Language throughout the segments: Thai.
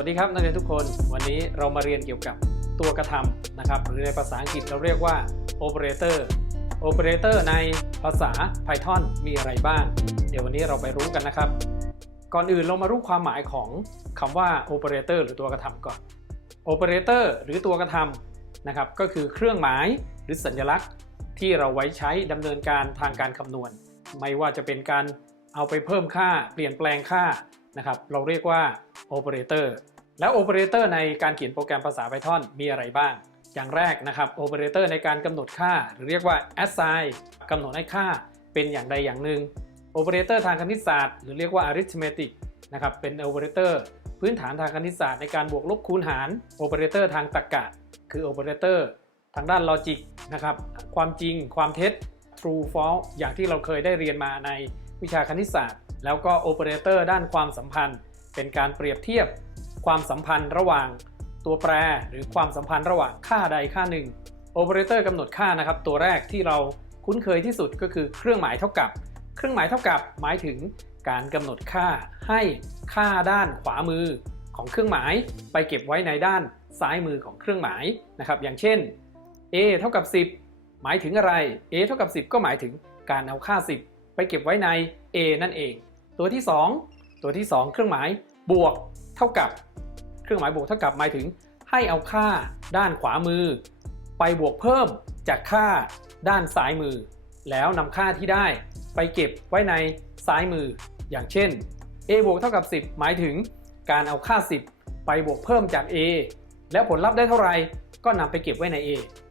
วัสดีครับนักเรียนทุกคน วันนี้เรามาเรียนเกี่ยวกับตัวกระทำนะครับ หรือในภาษาอังกฤษเราเรียกว่า operator operator ในภาษา Python มีอะไรบ้าง เดี๋ยววันนี้เราไปรู้กันนะครับ ก่อนอื่นเรามารู้ความหมายของคำว่า operator หรือตัวกระทำก่อน operator หรือตัวกระทำนะครับ ก็คือเครื่องหมายหรือสัญลักษณ์ ที่เราไว้ใช้ดำเนินการทางการคำนวณ ไม่ว่าจะเป็นการเอาไปเพิ่มค่าเปลี่ยนแปลงค่า นะครับเราเรียกว่า operator แล้ว operator ในการเขียนโปรแกรมภาษา Python มีอะไรบ้าง อย่างแรกนะครับ operator ในการกำหนดค่า หรือเรียกว่า assign กำหนดให้ค่าเป็นอย่างใดอย่างหนึ่ง operator ทางคณิตศาสตร์ หรือเรียกว่า arithmetic นะครับเป็น operator พื้นฐานทางคณิตศาสตร์ในการบวกลบคูณหาร operator ทางตรรกะ คือ operator ทางด้านลอจิกนะครับความจริงความเท็จ true false อย่างที่เราเคยได้เรียนมาในวิชาคณิตศาสตร์ แล้วก็ operator ด้านความสัมพันธ์ เป็นการเปรียบเทียบความสัมพันธ์ระหว่างตัวแปรหรือความสัมพันธ์ระหว่างค่าใดค่าหนึ่ง operator กำหนดค่านะครับตัวแรกที่เราคุ้นเคยที่สุดก็คือเครื่องหมายเท่ากับ เครื่องหมายเท่ากับหมายถึงการกำหนดค่าให้ค่าด้านขวามือของเครื่องหมายไปเก็บไว้ในด้านซ้ายมือของเครื่องหมายนะครับอย่างเช่น a เท่ากับ 10 หมายถึงอะไร a เท่ากับ 10 ก็หมายถึงการเอาค่า 10 ไปเก็บไว้ใน a นั่นเอง ตัวที่ 2 ตัวที่ 2 เครื่องหมายบวกเท่ากับ เครื่องหมายบวกเท่ากับหมายถึง ให้เอาค่าด้านขวามือ ไปบวกเพิ่มจากค่าด้านซ้ายมือ แล้วนำค่าที่ได้ไปเก็บไว้ในซ้ายมือ อย่างเช่น a บวกเท่ากับ 10 หมายถึงการเอาค่า 10 ไปบวกเพิ่มจาก a แล้วผลลัพธ์ได้เท่าไหร่ก็นำไปเก็บไว้ใน a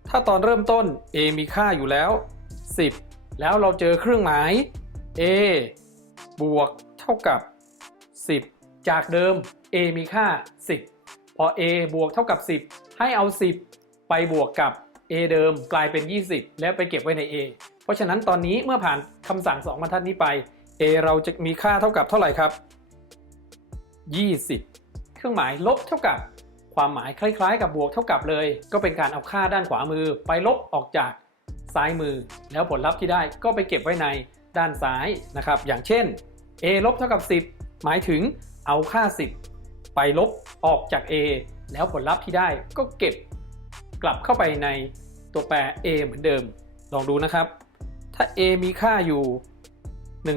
ถ้าตอนเริ่มต้น a มีค่าอยู่แล้ว 10 แล้วเราเจอเครื่องหมาย a บวกเท่ากับ 10 จากเดิม a มีค่า 10 พอ a บวกเท่ากับ 10 ให้เอา 10 ไปบวกกับ a เดิมกลายเป็น 20 แล้วไปเก็บไว้ใน a เพราะฉะนั้นตอนนี้เมื่อผ่านคำสั่ง2บรรทัดนี้ไป a เราจะมีค่าเท่ากับเท่าไหร่ครับ 20 เครื่องหมายลบเท่ากับความหมายคล้ายๆ กับบวกเท่ากับเลย ก็เป็นการเอาค่าด้านขวามือไปลบออกจาก ซ้ายมือ แล้วผลลัพธ์ที่ได้ก็ไปเก็บไว้ในด้านซ้ายนะครับ อย่างเช่น a ลบเท่ากับ 10 หมายถึงเอาค่า 10 ไปลบออกจาก a แล้วผลลัพธ์ที่ได้ก็เก็บกลับเข้าไปในตัวแปร a เหมือนเดิม ลองดูนะครับ ถ้า a มีค่าอยู่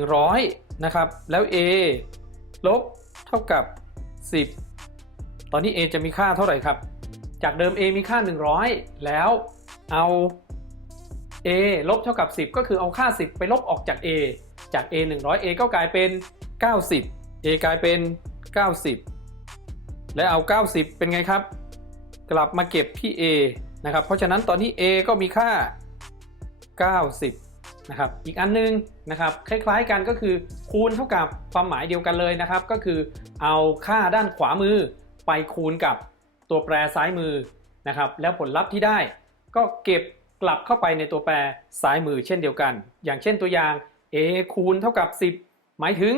100 นะครับ แล้ว a ลบเท่ากับ 10 ตอนนี้ a จะมีค่าเท่าไหร่ครับ จากเดิม a มีค่า 100 แล้วเอา a ลบเท่ากับ 10 ก็คือเอาค่า 10 ไปลบออกจาก a จาก a 100 a ก็กลายเป็น 90 a กลายเป็น 90 และเอา 90 เป็นไงครับ กลับมาเก็บที่ a นะครับ เพราะฉะนั้นตอนนี้ a ก็มีค่า 90 นะครับ อีกอันนึงนะครับ คล้ายๆกันก็คือคูณเท่ากับความหมายเดียวกันเลยนะครับ ก็คือเอาค่าด้านขวามือไปคูณกับตัวแปรซ้ายมือนะครับ แล้วผลลัพธ์ที่ได้ก็เก็บ กลับเข้าไปในตัวแปรซ้ายมือเช่นเดียวกัน อย่างเช่นตัวอย่าง a คูณเท่ากับ 10 หมายถึง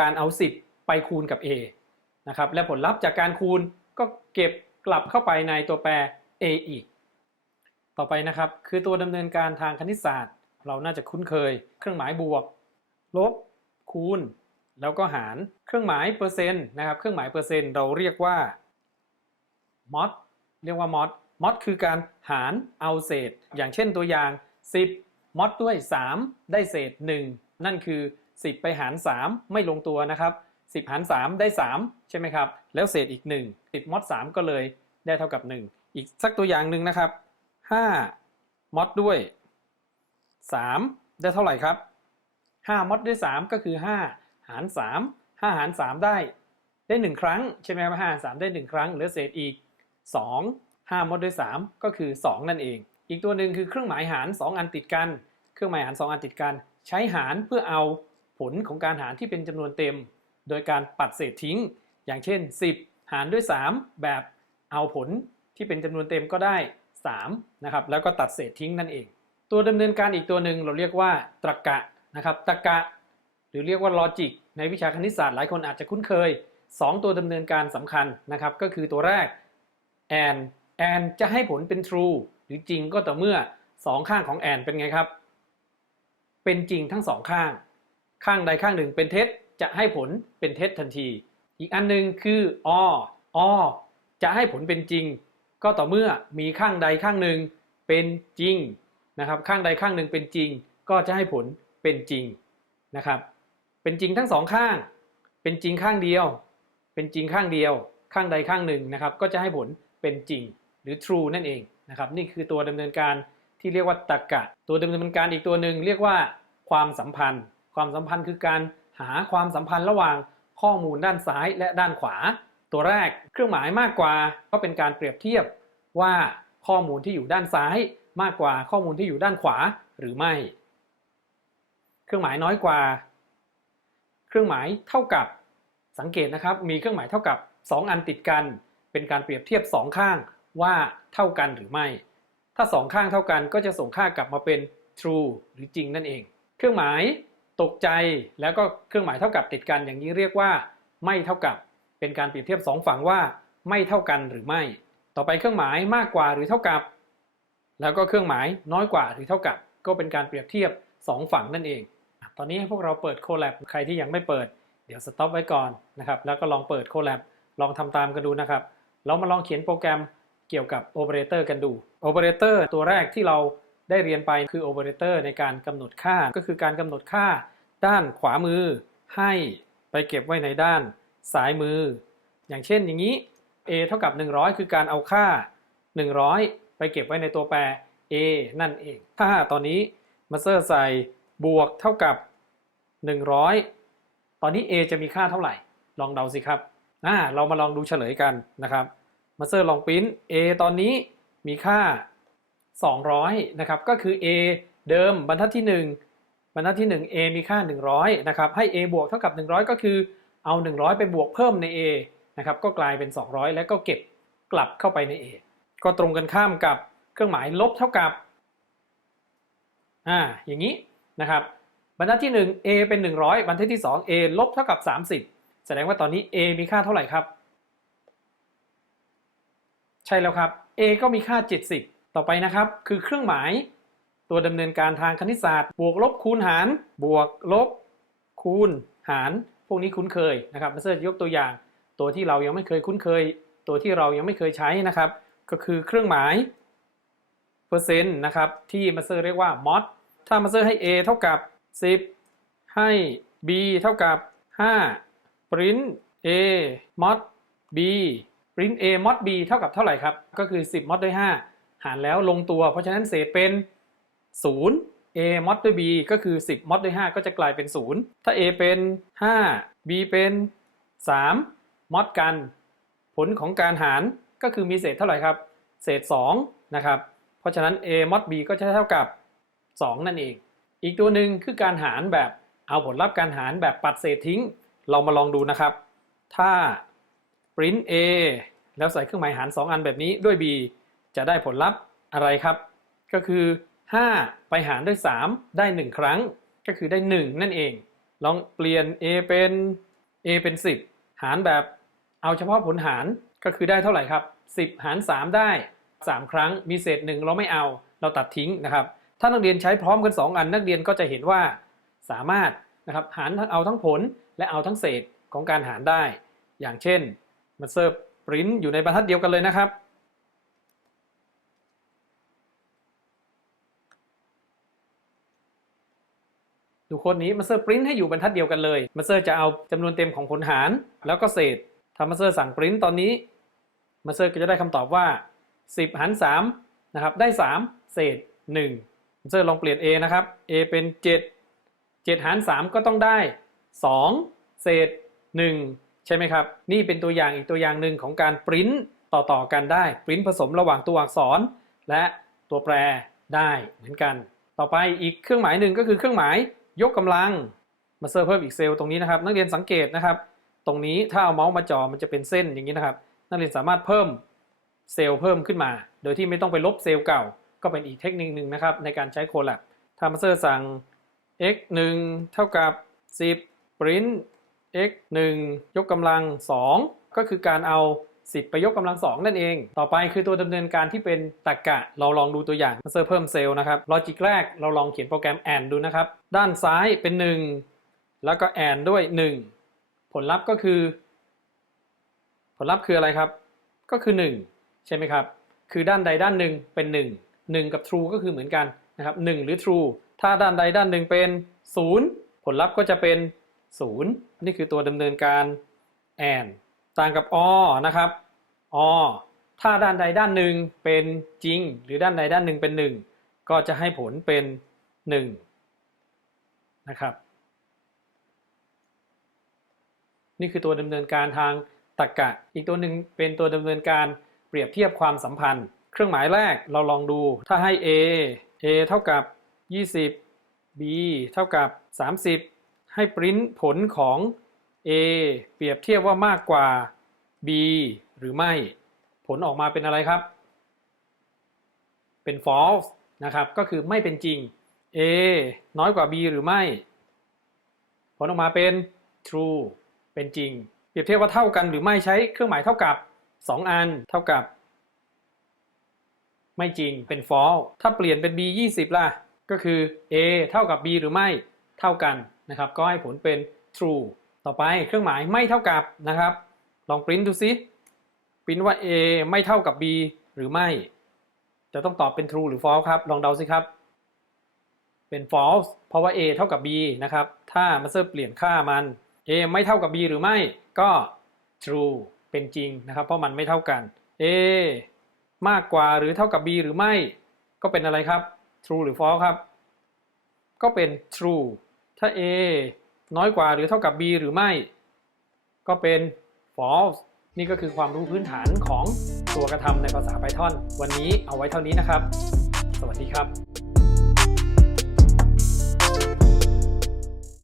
การเอา 10 ไปคูณกับ a นะครับและผลลัพธ์จากการคูณก็เก็บกลับเข้าไปในตัวแปร a อีก ต่อไปนะครับคือตัวดำเนินการทางคณิตศาสตร์ เราน่าจะคุ้นเคย เครื่องหมายบวก ลบ คูณ แล้วก็หารเครื่องหมายเปอร์เซ็นต์นะครับเครื่องหมายเปอร์เซ็นต์เราเรียกว่า mod เรียกว่า mod mod คือการหารเอาเศษ อย่างเช่นตัวอย่าง 10 mod ด้วย 3 ได้เศษ 1 นั่นคือ 10 ไปหาร 3 ไม่ลงตัวนะครับ 10 หาร 3 ได้ 3 ใช่ไหมครับ แล้วเศษอีก 1 10 mod 3ก็เลยได้เท่ากับ 1 อีกสักตัวอย่างหนึ่งนะครับ5 mod ด้วย 3 ได้เท่าไหร่ครับ5 mod ด้วย 3 ก็คือ 5 หาร 3 5 หาร 3 ได้ได้ 1 ครั้ง ใช่ไหมครับ5หาร3ได้ 1 ครั้งเหลือเศษอีก 2 5 มดด้วย 3 ก็คือ 2 นั่นเอง อีกตัวหนึ่งคือเครื่องหมายหาร 2 อันติดกัน เครื่องหมายหาร 2 อันติดกัน ใช้หารเพื่อเอาผลของการหารที่เป็นจำนวนเต็ม โดยการปัดเศษทิ้ง อย่างเช่น 10 หารด้วย 3 แบบเอาผลที่เป็นจำนวนเต็มก็ได้3นะครับแล้วก็ตัดเศษทิ้งนั่นเอง ตัวดำเนินการอีกตัวหนึ่งเราเรียกว่าตรรกะนะครับตรรกะ หรือเรียกว่าลอจิกในวิชาคณิตศาสตร์หลายคนอาจจะคุ้นเคย 2 ตัวดำเนินการสำคัญนะครับก็คือตัวแรก and and จะให้ผลเป็น true หรือจริงก็ต่อเมื่อ 2 ข้างของ and เป็นไงครับ เป็นจริงทั้งสองข้าง ข้างใดข้างหนึ่งเป็นเท็จจะให้ผลเป็นเท็จทันที อีกอันหนึงคือ or อ๋อจะให้ผลเป็นจริง ก็ต่อเมื่อมีข้างใดข้างหนึ่งเป็นจริงนะครับ ข้างใดข้างหนึ่งเป็นจริง ก็จะให้ผลเป็นจริงนะครับ เป็นจริงทั้งสองข้าง เป็นจริงข้างเดียว เป็นจริงข้างเดียว ข้างใดข้างหนึ่งนะครับ ก็จะให้ผลเป็นจริง หรือ true นั่นเองนะครับนี่คือตัวดำเนินการที่เรียกว่าตรรกะ ตัวดำเนินการอีกตัวหนึ่งเรียกว่าความสัมพันธ์ ความสัมพันธ์คือการหาความสัมพันธ์ระหว่างข้อมูลด้านซ้ายและด้านขวา ตัวแรกเครื่องหมายมากกว่าก็เป็นการเปรียบเทียบว่าข้อมูลที่อยู่ด้านซ้าย มากกว่าข้อมูลที่อยู่ด้านขวาหรือไม่ เครื่องหมายน้อยกว่า เครื่องหมายเท่ากับสังเกตนะครับ มีเครื่องหมายเท่ากับ 2 อันติดกัน เป็นการเปรียบเทียบ 2 ข้าง ว่าเท่ากันหรือไม่ ถ้า2ข้างเท่ากันก็จะส่งค่ากลับมาเป็น true หรือจริงนั่นเอง เครื่องหมายตกใจแล้วก็เครื่องหมายเท่ากับติดกันอย่างนี้เรียกว่า ไม่เท่ากับ เป็นการเปรียบเทียบ2ฝั่งว่า ไม่เท่ากันหรือไม่ ต่อไปเครื่องหมายมากกว่าหรือเท่ากับ แล้วก็เครื่องหมายน้อยกว่าหรือเท่ากับ ก็เป็นการเปรียบเทียบ2ฝั่งนั่นเอง ตอนนี้ให้พวกเราเปิดโคแลบใครที่ยังไม่เปิดเดี๋ยวสต็อปไว้ก่อนนะครับแล้วก็ลองเปิดโคแลบลองทำตามกันดูนะครับเรามาลองเขียนโปรแกรม เกี่ยวกับโอเปอเรเตอร์กันดูโอเปอเรเตอร์ตัวแรกที่เราได้เรียนไปคือโอเปอเรเตอร์ในการกำหนดค่า ก็คือการกำหนดค่าด้านขวามือ ให้ไปเก็บไว้ในด้านซ้ายมือ อย่างเช่นอย่างนี้ a เท่ากับ 100 คือการเอาค่า 100 ไปเก็บไว้ในตัวแปร a นั่นเอง ถ้าตอนนี้มาเซอร์ใส่บวกเท่ากับ 100 ตอนนี้ a จะมีค่าเท่าไหร่ ลองเดาสิครับอ่าเรามาลองดูเฉลยกันนะครับ มาเซอร์ลองปริ้น a ตอนนี้มีค่า 200 นะครับ ก็คือ a เดิมบรรทัดที่ 1 บรรทัดที่ 1 a มีค่า 100 นะครับ ให้ a บวกเท่ากับ 100 ก็คือเอา 100 ไปบวกเพิ่มใน a นะครับ ก็กลายเป็น 200 แล้วก็เก็บกลับเข้าไปใน a ก็ตรงกันข้ามกับเครื่องหมายลบเท่ากับ อ่า อย่างนี้นะครับ บรรทัดที่ 1 a เป็น 100 บรรทัดที่ 2 a ลบเท่ากับ 30 แสดงว่าตอนนี้ a มีค่าเท่าไหร่ครับ ใช่แล้วครับ a ก็มีค่า 70 ต่อไปนะครับ คือเครื่องหมาย ตัวดำเนินการทางคณิตศาสตร์ บวกลบคูณหาร บวกลบ คูณหาร พวกนี้คุ้นเคยนะครับมาเซอร์ยกตัวอย่าง ตัวที่เรายังไม่เคยคุ้นเคย ตัวที่เรายังไม่เคยใช้นะครับ ก็คือเครื่องหมายเปอร์เซ็นต์นะครับที่มาเซอร์เรียกว่า mod ถ้ามาเซอร์ให้ a เท่ากับ 10 ให้ b เท่ากับ 5 print a mod b print a mod b เท่ากับเท่าไหร่ครับ ก็คือ 10 mod ด้วย 5 หารแล้วลงตัว เพราะฉะนั้นเศษเป็น 0 a mod ด้วย b ก็คือ 10 mod ด้วย 5 ก็จะกลายเป็น 0 ถ้า a เป็น 5 b เป็น3 mod กัน ผลของการหารก็คือมีเศษเท่าไหร่ครับ เศษ 2 นะครับ เพราะฉะนั้น a mod b ก็จะเท่ากับ 2 นั่นเอง อีกตัวหนึ่งคือการหารแบบเอาผลลัพธ์การหารแบบปัดเศษทิ้ง เรามาลองดูนะครับ ถ้า print a แล้วใส่เครื่องหมายหาร 2 อันแบบนี้ด้วย b จะได้ผลลัพธ์อะไรครับ ก็คือ 5 ไปหารด้วย 3 ได้ 1 ครั้ง ก็คือได้ 1 นั่นเอง ลองเปลี่ยน a เป็น a เป็น 10 หารแบบเอาเฉพาะผลหารก็คือได้เท่าไหร่ครับ 10 หาร 3 ได้ 3 ครั้งมีเศษ 1 เราไม่เอาเราตัดทิ้งนะครับ ถ้านักเรียนใช้พร้อมกัน 2 อันนักเรียนก็จะเห็นว่าสามารถนะครับหารทั้งเอาทั้งผลและเอาทั้งเศษของการหารได้ อย่างเช่น มาเซอร์ปริ้นอยู่ในบรรทัดเดียวกันเลยนะครับ ดูโค้ดนี้มาเซอร์ปริ้นให้อยู่บรรทัดเดียวกันเลยมาเซอร์จะเอาจำนวนเต็มของผลหารแล้วก็เศษถ้ามาเซอร์สั่งปริ้นตอนนี้มาเซอร์ก็จะได้คำตอบว่า 10 หาร3นะครับได้ 3 เศษ1มาเซอร์ลองเปลี่ยน a นะครับ a เป็น 7 7 หาร 3 ก็ต้องได้ 2 เศษ 1 ใช่ไหมครับ นี่เป็นตัวอย่างอีกตัวอย่างหนึ่งของการปริ้นต่อๆกันได้ปริ้นผสมระหว่างตัวอักษร และตัวแปรได้เหมือนกัน ต่อไปอีกเครื่องหมายหนึ่งก็คือเครื่องหมายยกกำลังมาเซอร์เพิ่มอีกเซลล์ตรงนี้นะครับ นักเรียนสังเกตนะครับ ตรงนี้ถ้าเอาเมาส์มาจอมันจะเป็นเส้นอย่างนี้นะครับ นักเรียนสามารถเพิ่มเซลล์เพิ่มขึ้นมา โดยที่ไม่ต้องไปลบเซลล์เก่า ก็เป็นอีกเทคนิคหนึ่งนะครับในการใช้โคแลบถ้ามาเซอร์สั่ง x 1เท่ากับ 10 print x 1 ยกกำลัง 2 ก็คือการเอา 10 ไปยกกำลัง 2 นั่นเอง ต่อไปคือตัวดำเนินการที่เป็นตรรกะ เราลองดูตัวอย่างมาเซอร์เพิ่มเซลล์นะครับลอจิกแรกเราลองเขียนโปรแกรม AND ดูนะครับ ด้านซ้ายเป็น 1 แล้วก็ AND ด้วย 1 ผลลัพธ์ก็คือ ผลลัพธ์คืออะไรครับ ก็คือ 1 ใช่ไหมครับ คือด้านใดด้านหนึ่งเป็น 1 1 กับ true ก็คือเหมือนกันนะครับ1หรือ true ถ้าด้านใดด้านหนึ่งเป็น 0 ผลลัพธ์ก็จะเป็น 0 นี่คือตัวดำเนินการ and ต่างกับ or นะครับ or ถ้าด้านใดด้านหนึ่งเป็นจริง หรือด้านใดด้านหนึ่งเป็น 1 ก็จะให้ผลเป็น 1 นะครับ นี่คือตัวดำเนินการทางตรรกะ อีกตัวหนึ่งเป็นตัวดำเนินการเปรียบเทียบความสัมพันธ์ เครื่องหมายแรกเราลองดู ถ้าให้ a a เท่ากับ 20 b เท่ากับ 30 ให้ปริ้นผลของ a เปรียบเทียบว่ามากกว่า b หรือไม่ ผลออกมาเป็นอะไรครับ เป็น false นะครับก็คือไม่เป็นจริง a น้อยกว่า b หรือไม่ ผลออกมาเป็น true เป็นจริง เปรียบเทียบว่าเท่ากันหรือไม่ใช้เครื่องหมายเท่ากับ 2 อันเท่ากับ ไม่จริงเป็น false ถ้าเปลี่ยนเป็น b 20ล่ะก็คือ a เท่ากับ b หรือไม่ เท่ากัน นะครับก็ให้ผลเป็น true ต่อไปเครื่องหมายไม่เท่ากับนะครับ ลองปริ้นดูซิปริ้นว่า a ไม่เท่ากับ b หรือไม่ จะต้องตอบเป็น true หรือ false ครับ ลองเดาสิครับ เป็น false เพราะว่า a เท่ากับ b นะครับ ถ้ามาเซอร์เปลี่ยนค่ามัน a ไม่เท่ากับ b หรือไม่ก็ true เป็นจริงนะครับ เพราะมันไม่เท่ากัน a มากกว่าหรือเท่ากับ b หรือไม่ ก็เป็นอะไรครับ true หรือ false ครับ ก็เป็น true ถ้า a น้อยกว่าหรือเท่ากับ b หรือไม่ ก็เป็น false นี่ก็คือความรู้พื้นฐานของตัวกระทำในภาษา Python วันนี้เอาไว้เท่านี้นะครับ สวัสดีครับ